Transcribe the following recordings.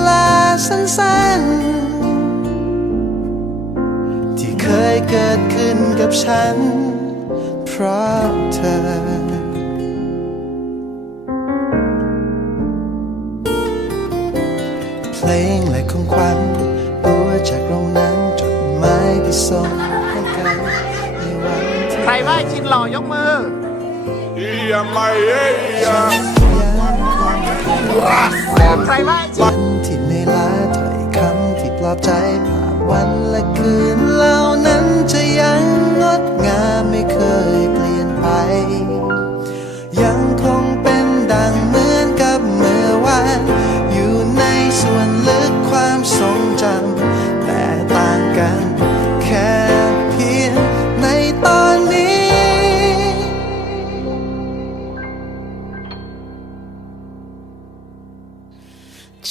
า สั้นๆ ที่เคยเกิดขึ้นกับฉัน เพราะเธอเพลงและของขวัญตัวจากโรงหนังจดหมายที่ส่งให้กันในวันที่ใครไหว้ชินหล่อยกมือ Ia Maia, ใครไหว้ชินวันที่เหนื่อยล้าถ้อยคำที่ปล อบใจผ่านวันและคืน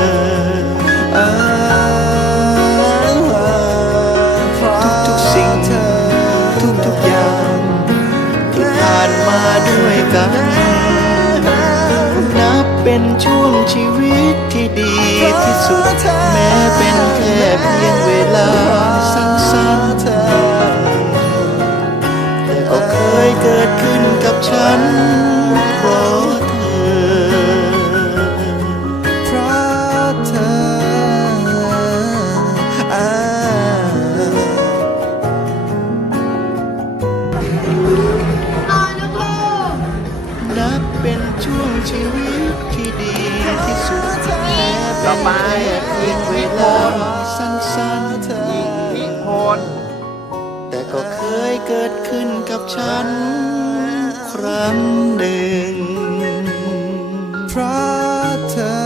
เป็นช่วงชีวิตที่ดีที่สุด สั้นๆนิพนธ์แต่ก็เคยเกิดขึ้นกับฉัน ครั้งหนึ่ง เพราะเธอ